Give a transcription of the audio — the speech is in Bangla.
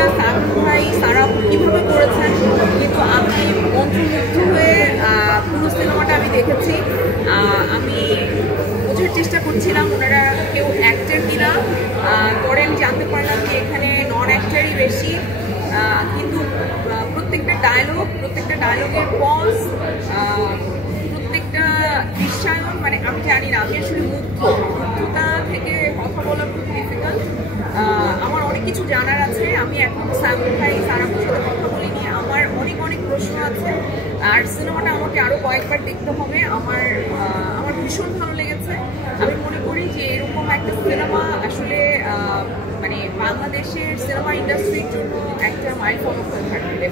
অভিনয়টা সায়ন ভাই সারা কীভাবে করেছেন, কিন্তু আমি মন্ত্রমুগ্ধ হয়ে পুরো সিনেমাটা আমি দেখেছি। আমি বোঝার চেষ্টা করছিলাম ওনারা কেউ অ্যাক্টর কিনা, পরে আমি জানতে পারলাম যে এখানে নন অ্যাক্টারই বেশি। কিন্তু প্রত্যেকটা ডায়লগের পজ, প্রত্যেকটা বিশ্বায়ন, মানে আমি জানি না, আমি আসলে মুগ্ধতা থেকে কথা বলা খুব ডিফিকাল্ট। আমার অনেক কিছু জানার আছে, আমি এখন সায়ন ভাই সারার সাথে কথা বলিনি, আমার অনেক প্রশ্ন আছে। আর সিনেমাটা আমাকে আরও কয়েকবার দেখতে হবে। আমার ভীষণ ভালো লেগেছে। আমি মনে করি যে এরকম একটা সিনেমা আসলে মানে বাংলাদেশের সিনেমা ইন্ডাস্ট্রির জন্য একটা মাইলফলক হয়ে থাকবে।